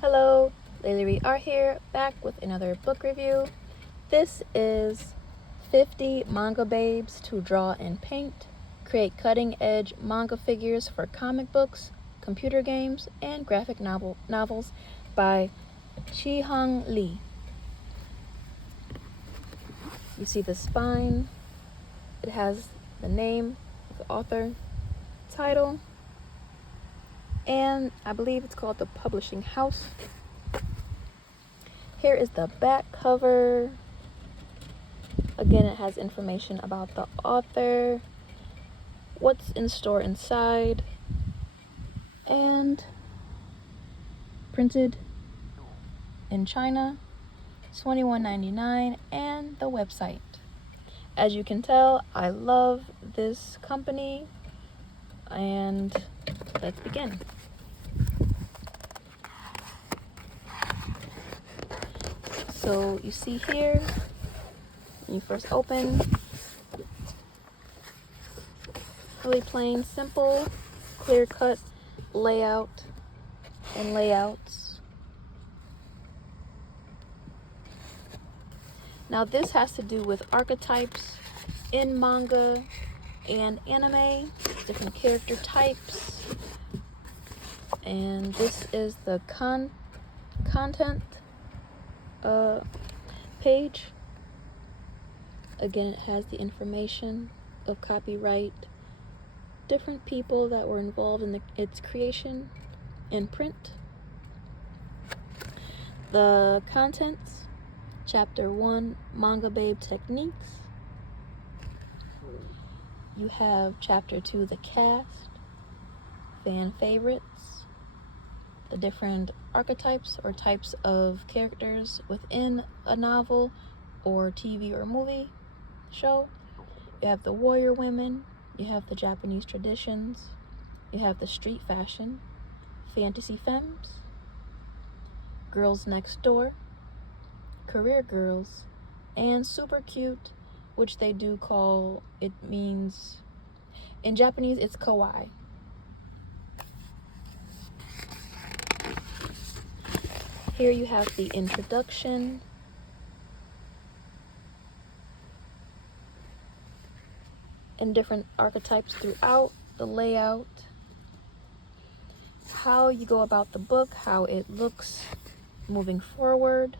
Hello, Lily R here, back with another book review. This is 50 Manga Babes to Draw and Paint, create cutting-edge manga figures for comic books, computer games, and graphic novels by Chi-Hung Lee. You see the spine. It has the name, the author, title, and I believe it's called the publishing house. Here is the back cover. Again, it has information about the author, what's in store inside, and printed in China, $21.99, and the website. As you can tell, I love this company, and let's begin. So you see here, when you first open, really plain, simple, clear-cut layout and layouts. Now this has to do with archetypes in manga and anime, different character types, and this is the content page. Again, it has the information of copyright, different people that were involved in its creation, and print. The contents: Chapter 1, Manga Babe Techniques. You have Chapter 2, the cast, fan favorites, the different archetypes or types of characters within a novel or TV or movie show. You have the warrior women, you have the Japanese traditions, you have the street fashion, fantasy femmes, girls next door, career girls, and super cute, which they do call, it means, in Japanese it's kawaii. Here you have the introduction, and different archetypes throughout the layout, how you go about the book, how it looks moving forward,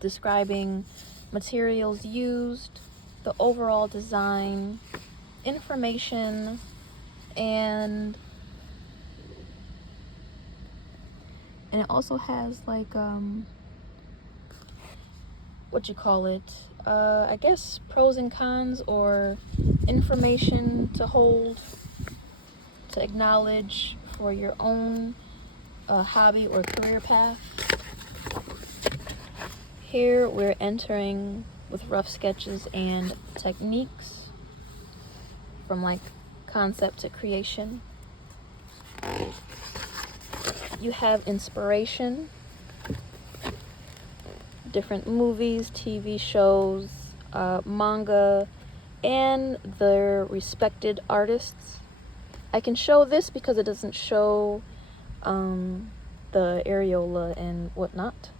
describing materials used, the overall design, information, and it also has like I guess pros and cons, or information to hold, to acknowledge for your own hobby or career path. Here we're entering with rough sketches and techniques from like concept to creation. You have inspiration, different movies, TV shows, manga, and their respected artists. I can show this because it doesn't show the areola and whatnot.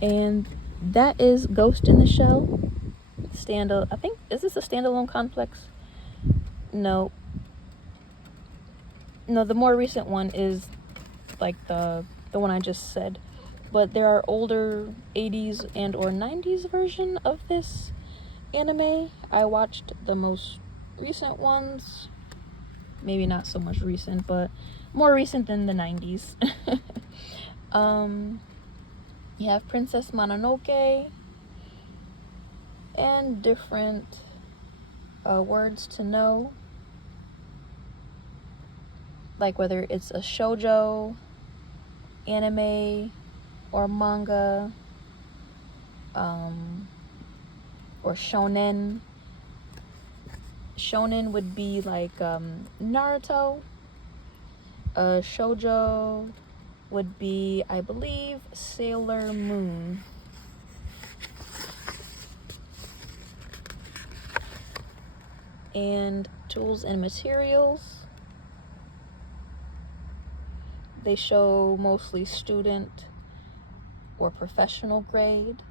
And that is Ghost in the Shell. I think, is this a standalone complex? No, the more recent one is like the one I just said, but there are older 80s and or 90s version of this anime. I watched the most recent ones, maybe not so much recent, but more recent than the 90s. You have Princess Mononoke and different words to know, like whether it's a shoujo, anime, or manga, or shonen. Shonen would be like Naruto. Shoujo would be, I believe, Sailor Moon. And tools and materials. They show mostly student or professional grade.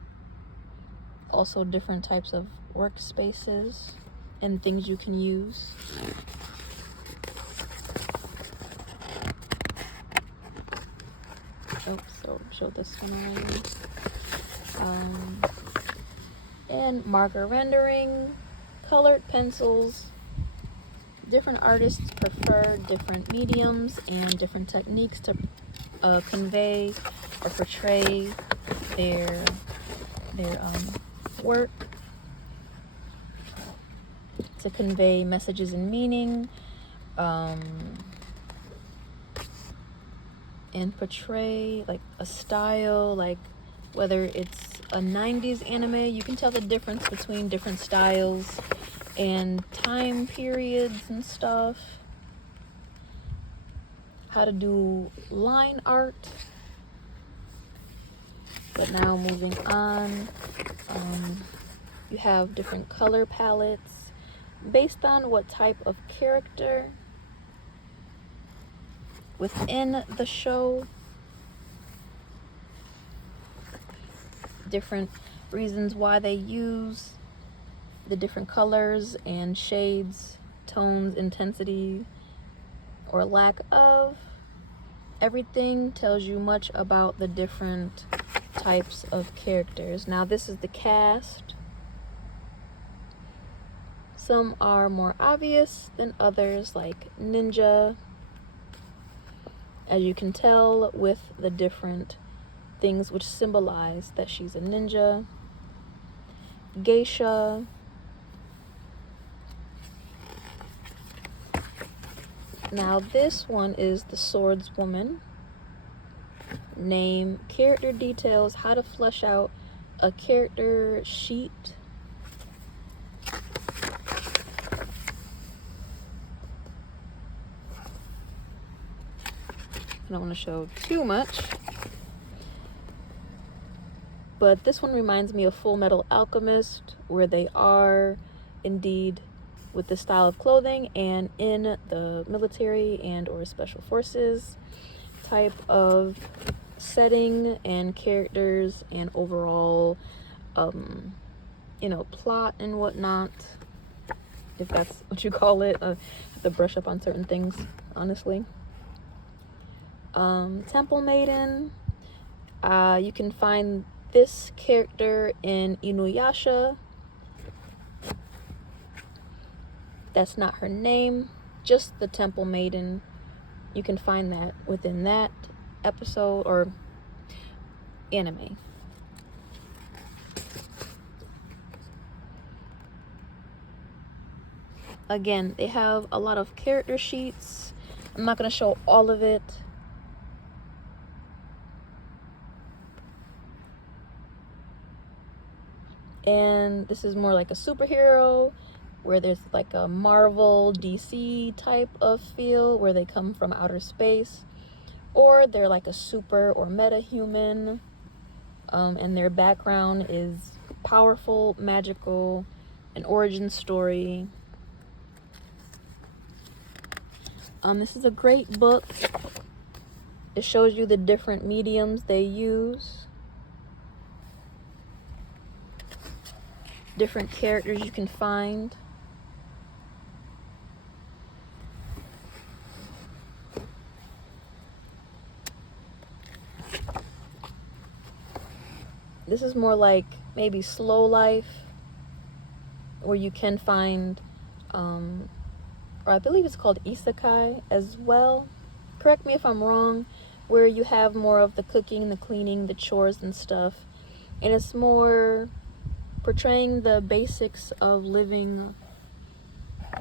Also different types of workspaces and things you can use. Oh, so show this one already. And marker rendering, colored pencils. Different artists prefer different mediums and different techniques to convey or portray their work, to convey messages and meaning, and portray like a style, like whether it's a 90s anime, you can tell the difference between different styles and time periods and stuff. How to do line art. But now moving on, you have different color palettes based on what type of character within the show. Different reasons why they use the different colors and shades, tones, intensity, or lack of. Everything tells you much about the different types of characters. Now this is the cast. Some are more obvious than others, like ninja, as you can tell with the different things which symbolize that she's a ninja. Geisha, now this one is the swordswoman. Name, character details, how to flesh out a character sheet. I don't want to show too much, but this one reminds me of Full Metal Alchemist, where they are indeed with the style of clothing and in the military and or special forces type of setting and characters and overall plot and whatnot, if that's what you call it. I have to brush up on certain things, honestly. Temple Maiden, you can find this character in Inuyasha. That's not her name, just the Temple Maiden. You can find that within that episode or anime. Again, they have a lot of character sheets. I'm not going to show all of it. And this is more like a superhero, where there's like a Marvel, DC type of feel, where they come from outer space. Or they're like a super or meta-human, and their background is powerful, magical, an origin story. This is a great book. It shows you the different mediums they use. Different characters you can find. This is more like maybe slow life, where you can find, or I believe it's called isekai as well. Correct me if I'm wrong, where you have more of the cooking, the cleaning, the chores and stuff. And it's more portraying the basics of living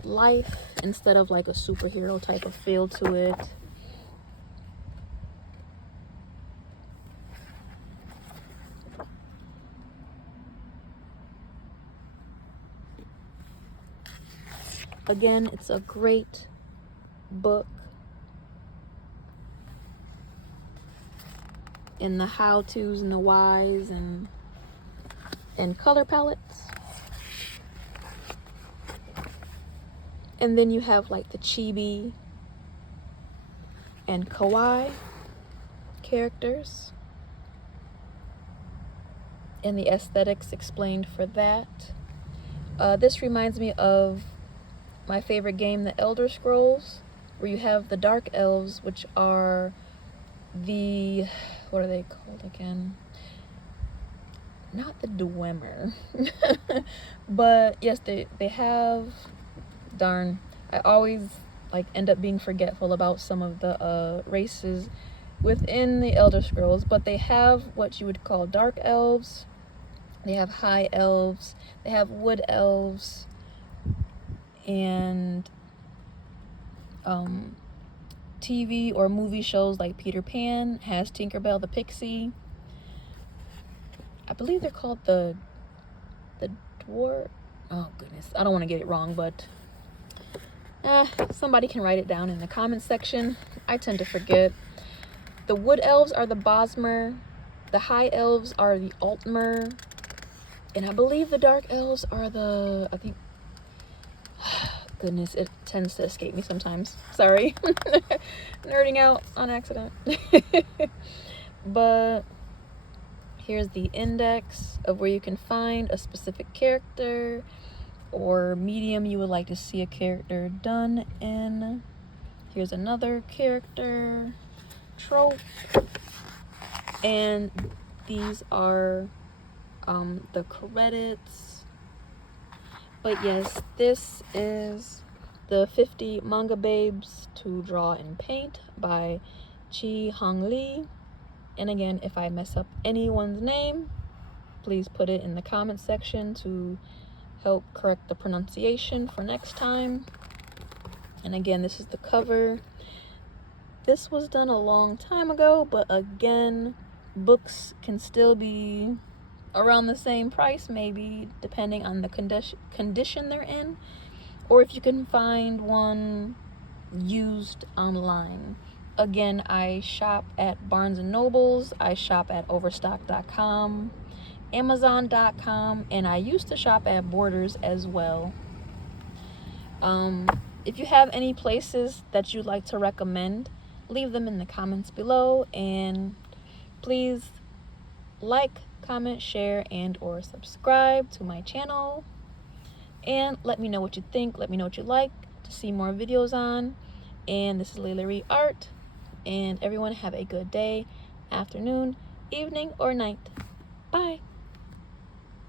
life instead of like a superhero type of feel to it. Again, it's a great book in the how-tos and the whys and color palettes. And then you have like the chibi and kawaii. characters and the aesthetics explained for that. This reminds me of my favorite game, The Elder Scrolls, where you have the Dark Elves, which are the, what are they called again? Not the Dwemer. But yes, they have, darn, I always like end up being forgetful about some of the races within the Elder Scrolls, but they have what you would call Dark Elves, they have High Elves, they have Wood Elves, and TV or movie shows like Peter Pan has Tinkerbell the Pixie. I believe they're called the dwarf. Oh goodness, I don't want to get it wrong, but somebody can write it down in the comments section. I tend to forget. The Wood Elves are the Bosmer, the High Elves are the Altmer, and I believe the Dark Elves are the, I think, goodness, it tends to escape me sometimes. Sorry. Nerding out on accident. But here's the index of where you can find a specific character or medium you would like to see a character done in. Here's another character trope. And these are the credits. But yes, this is the 50 Manga Babes to Draw and Paint by Chi Hong Lee. And again, if I mess up anyone's name, please put it in the comment section to help correct the pronunciation for next time. And again, this is the cover. This was done a long time ago, but again, books can still be around the same price, maybe, depending on the condition they're in, or if you can find one used online. Again, I shop at Barnes & Nobles, I shop at Overstock.com, Amazon.com, and I used to shop at Borders as well. If you have any places that you'd like to recommend, leave them in the comments below, and please like, comment, share, and or subscribe to my channel, and let me know what you think. Let me know what you'd like to see more videos on. And this is Layla Art, and everyone have a good day, afternoon, evening, or night. Bye.